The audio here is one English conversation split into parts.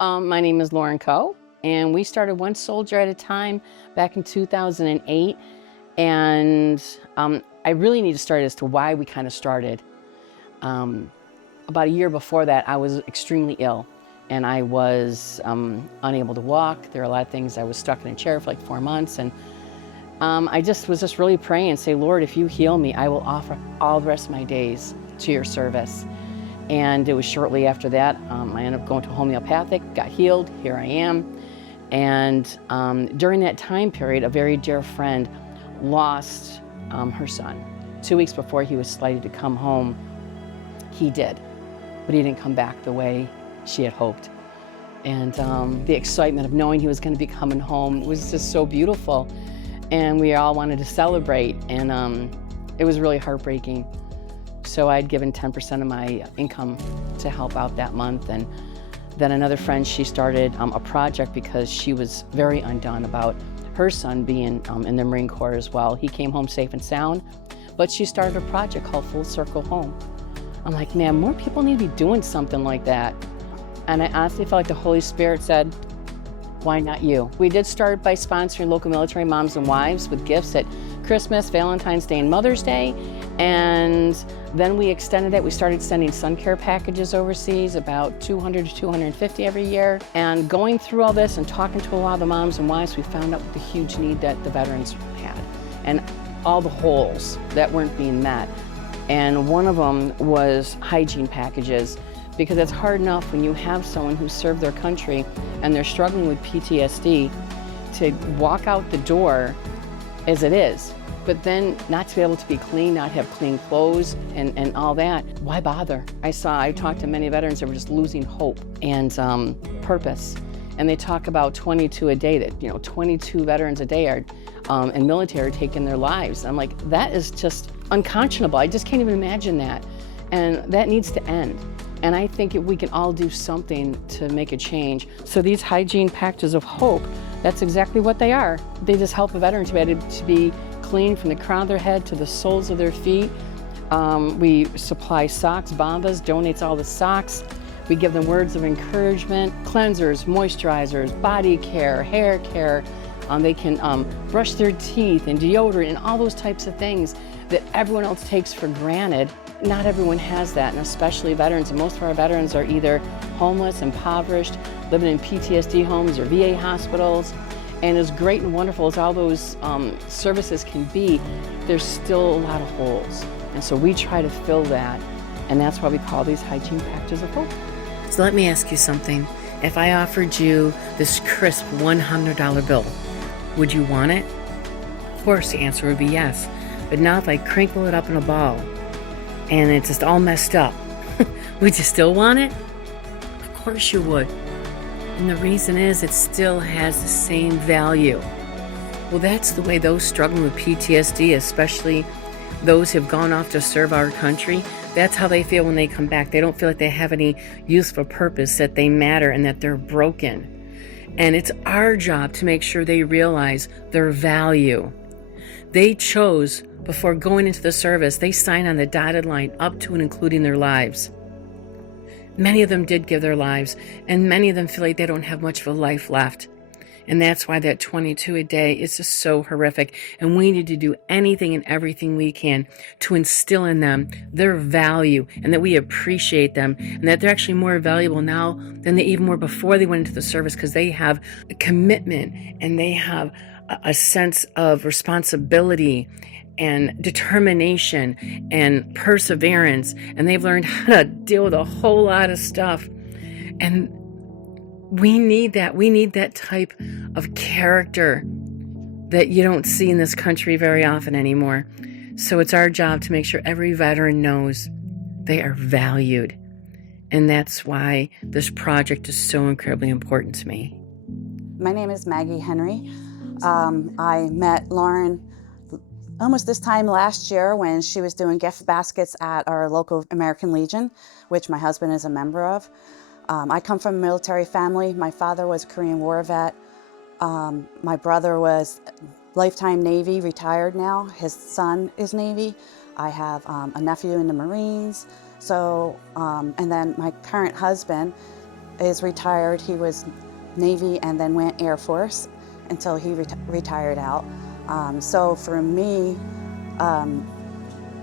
My name is Lauren Coe, and we started One Soldier at a Time back in 2008. And I really need to start as to why we kind of started. About a year before that, I was extremely ill, and I was unable to walk. There were a lot of things. I was stuck in a chair for like 4 months, and I was just really praying and say, Lord, if you heal me, I will offer all the rest of my days to your service. And it was shortly after that, I ended up going to homeopathic, got healed, here I am. And during that time period, a very dear friend lost her son. 2 weeks before he was slated to come home, he did, but he didn't come back the way she had hoped. And the excitement of knowing he was going to be coming home was just so beautiful. And we all wanted to celebrate, and it was really heartbreaking. So I'd given 10% of my income to help out that month. And then another friend, she started a project because she was very undone about her son being in the Marine Corps as well. He came home safe and sound, but she started a project called Full Circle Home. I'm like, man, more people need to be doing something like that. And I honestly felt like the Holy Spirit said, why not you? We did start by sponsoring local military moms and wives with gifts at Christmas, Valentine's Day, and Mother's Day. And then we extended it. We started sending sun care packages overseas, about 200 to 250 every year. And going through all this and talking to a lot of the moms and wives, we found out the huge need that the veterans had and all the holes that weren't being met. And one of them was hygiene packages, because it's hard enough when you have someone who served their country and they're struggling with PTSD to walk out the door as it is. But then not to be able to be clean, not have clean clothes and all that, why bother? I talked to many veterans that were just losing hope and purpose. And they talk about 22 a day, that 22 veterans a day are in military taking their lives. I'm like, that is just unconscionable. I just can't even imagine that. And that needs to end. And I think we can all do something to make a change. So these hygiene packages of hope, that's exactly what they are. They just help a veteran to be clean from the crown of their head to the soles of their feet. We supply socks, Bombas donates all the socks. We give them words of encouragement, cleansers, moisturizers, body care, hair care. They can brush their teeth and deodorant and all those types of things that everyone else takes for granted. Not everyone has that, and especially veterans. And most of our veterans are either homeless, impoverished, living in PTSD homes or VA hospitals. And as great and wonderful as all those services can be, there's still a lot of holes. And so we try to fill that, and that's why we call these hygiene packages of hope. So let me ask you something. If I offered you this crisp $100 bill, would you want it? Of course, the answer would be yes. But now if I crinkle it up in a ball and it's just all messed up, would you still want it? Of course you would. And the reason is it still has the same value. Well, that's the way those struggling with PTSD, especially those who have gone off to serve our country, that's how they feel when they come back. They don't feel like they have any useful purpose, that they matter, and that they're broken. And it's our job to make sure they realize their value. They chose, before going into the service, they signed on the dotted line up to and including their lives. Many of them did give their lives, and many of them feel like they don't have much of a life left. And that's why that 22 a day is just so horrific. And we need to do anything and everything we can to instill in them their value, and that we appreciate them, and that they're actually more valuable now than they even were before they went into the service, because they have a commitment and they have a sense of responsibility and determination and perseverance, and they've learned how to deal with a whole lot of stuff. And we need that. We need that type of character that you don't see in this country very often anymore. So it's our job to make sure every veteran knows they are valued. And that's why this project is so incredibly important to me. My name is Maggie Henry. I met Lauren almost this time last year when she was doing gift baskets at our local American Legion, which my husband is a member of. I come from a military family. My father was a Korean War vet. My brother was lifetime Navy, retired now. His son is Navy. I have a nephew in the Marines. So, and then my current husband is retired. He was Navy and then went Air Force until he retired out. So for me,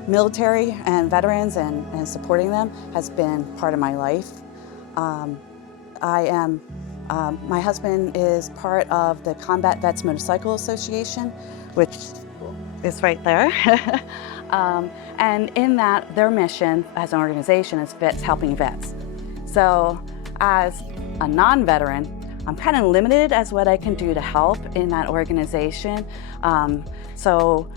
military and veterans and supporting them has been part of my life. My husband is part of the Combat Vets Motorcycle Association, which is right there. And in that, their mission as an organization is vets helping vets. So as a non-veteran, I'm kind of limited as what I can do to help in that organization. So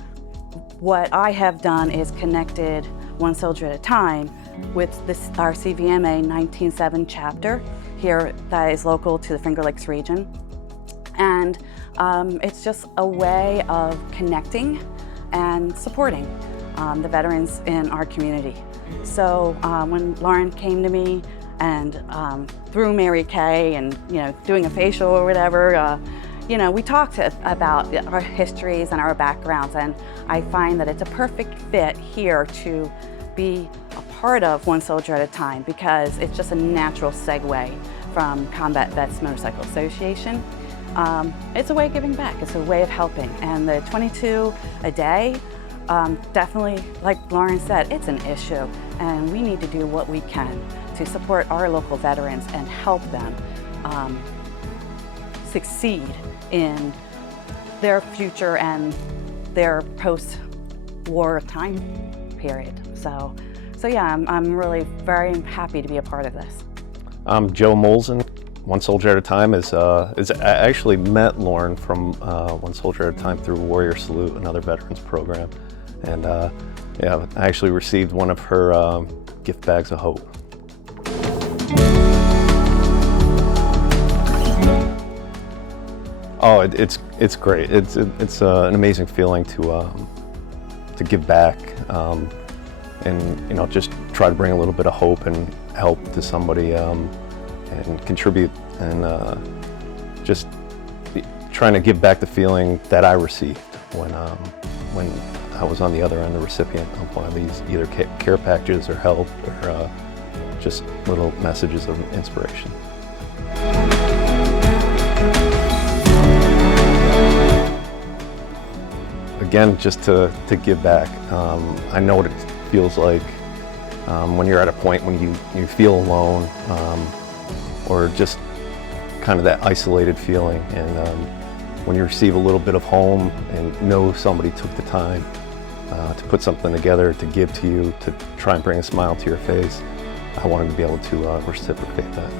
what I have done is connected One Soldier at a Time with our CVMA 19-7 chapter here that is local to the Finger Lakes region. And it's just a way of connecting and supporting the veterans in our community. So when Lauren came to me and through Mary Kay and doing a facial or whatever, we talked about our histories and our backgrounds, and I find that it's a perfect fit here to be a part of One Soldier at a Time because it's just a natural segue from Combat Vets Motorcycle Association. It's a way of giving back, it's a way of helping, and the 22 a day, definitely, like Lauren said, it's an issue, and we need to do what we can to support our local veterans and help them succeed in their future and their post-war time period. So yeah, I'm really very happy to be a part of this. I'm Joe Molson. One Soldier at a Time I actually met Lauren from One Soldier at a Time through Warrior Salute, another veterans program. And yeah, I actually received one of her gift bags of hope. Oh, it's great. It's an amazing feeling to give back and just try to bring a little bit of hope and help to somebody and contribute and just trying to give back the feeling that I received when I was on the other end, the recipient of one of these either care packages or help or just little messages of inspiration. Again, just to give back. I know what it feels like when you're at a point when you feel alone or just kind of that isolated feeling, and when you receive a little bit of home and know somebody took the time to put something together to give to you, to try and bring a smile to your face, I wanted to be able to reciprocate that.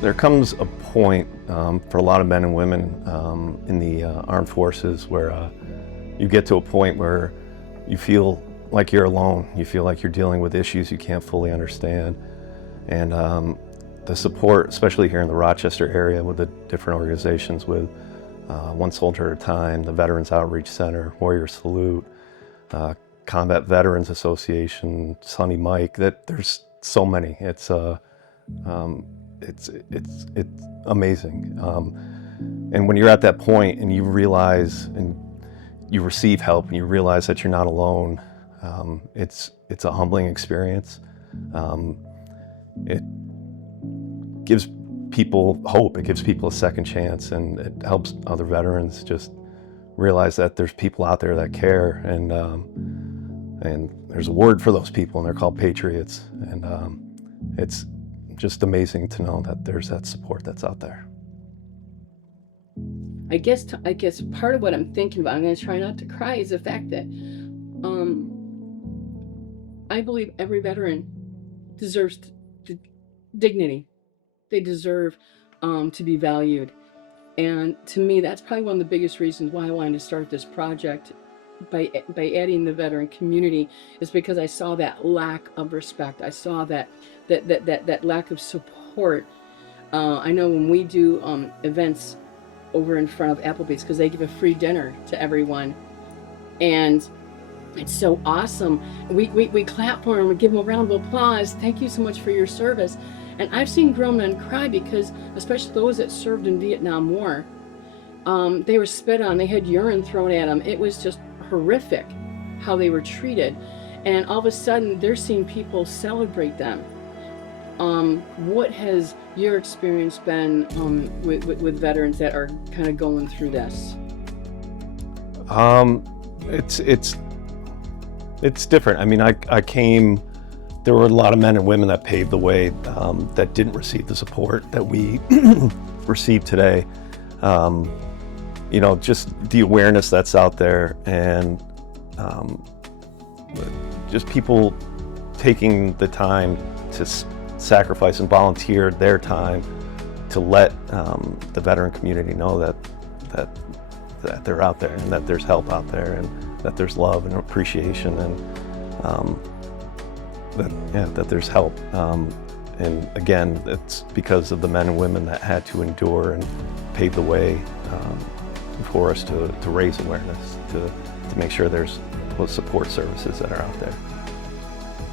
There comes a point for a lot of men and women in the armed forces where you get to a point where you feel like you're alone. You feel like you're dealing with issues you can't fully understand. And the support, especially here in the Rochester area with the different organizations with One Soldier at a Time, the Veterans Outreach Center, Warrior Salute, Combat Veterans Association, Sonny Mike, that there's so many. It's amazing. And when you're at that point and you realize and you receive help and you realize that you're not alone, it's a humbling experience. It gives people hope, it gives people a second chance, and it helps other veterans just realize that there's people out there that care, and there's a word for those people, and they're called patriots. And it's just amazing to know that there's that support that's out there. I guess part of what I'm thinking about, I'm going to try not to cry, is the fact that I believe every veteran deserves dignity. They deserve to be valued. And to me, that's probably one of the biggest reasons why I wanted to start this project by adding the veteran community, is because I saw that lack of respect. I saw that lack of support. I know when we do events over in front of Applebee's, because they give a free dinner to everyone, and it's so awesome. We clap for them, we give them a round of applause. Thank you so much for your service. And I've seen grown men cry because, especially those that served in Vietnam War, they were spit on, they had urine thrown at them. It was just horrific. how they were treated. And all of a sudden, they're seeing people celebrate them. What has your experience been with veterans that are kind of going through this? It's different. I mean, I came. There were a lot of men and women that paved the way that didn't receive the support that we receive today. You know, just the awareness that's out there, and just people taking the time to sacrifice and volunteer their time to let the veteran community know that they're out there, and that there's help out there, and that there's love and appreciation, and that there's help. And again, it's because of the men and women that had to endure and pave the way for us to raise awareness, to make sure there's those support services that are out there.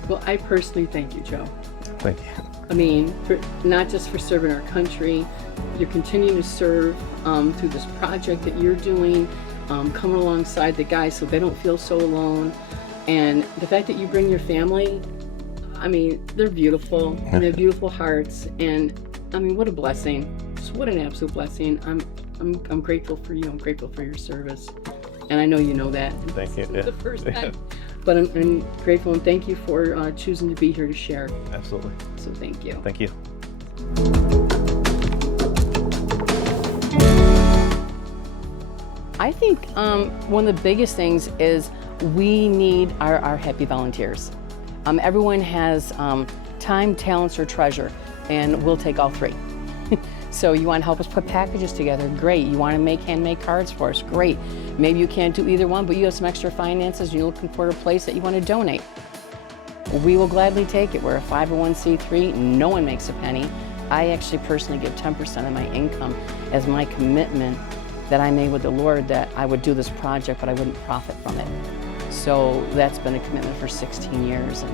Well, I personally thank you, Joe. Thank you. I mean, not just for serving our country, you're continuing to serve through this project that you're doing, coming alongside the guys so they don't feel so alone. And the fact that you bring your family, I mean, they're beautiful, and they have beautiful hearts, and I mean, what a blessing. Just what an absolute blessing. I'm grateful for you. I'm grateful for your service. And I know you know that. Thank you. It's the first time. But I'm grateful, and thank you for choosing to be here to share. Absolutely. So thank you. Thank you. I think one of the biggest things is we need our happy volunteers. Everyone has time, talents, or treasure, and we'll take all three. So you want to help us put packages together? Great. You want to make handmade cards for us? Great. Maybe you can't do either one, but you have some extra finances and you're looking for a place that you want to donate. We will gladly take it. We're a 501c3. No one makes a penny. I actually personally give 10% of my income as my commitment that I made with the Lord that I would do this project, but I wouldn't profit from it. So that's been a commitment for 16 years, and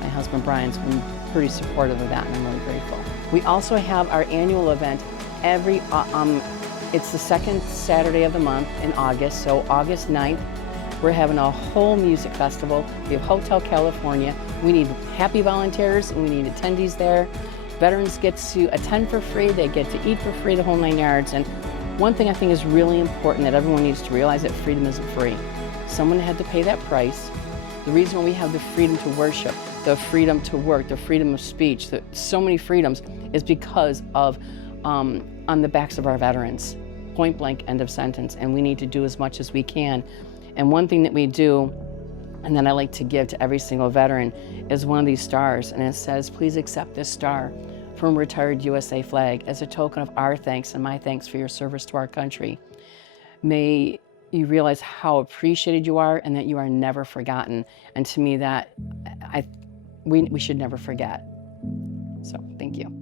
my husband Brian's been pretty supportive of that, and I'm really grateful. We also have our annual event every, it's the second Saturday of the month in August, so August 9th. We're having a whole music festival. We have Hotel California. We need happy volunteers, and we need attendees there. Veterans get to attend for free, they get to eat for free, the whole 9 yards. And one thing I think is really important that everyone needs to realize, that freedom isn't free. Someone had to pay that price. The reason why we have the freedom to worship, the freedom to work, the freedom of speech, so many freedoms, is because of on the backs of our veterans. Point blank, end of sentence. And we need to do as much as we can. And one thing that we do, and that I like to give to every single veteran, is one of these stars, and it says, please accept this star from Retired USA Flag as a token of our thanks and my thanks for your service to our country. May you realize how appreciated you are and that you are never forgotten. And to me, that we should never forget. So thank you.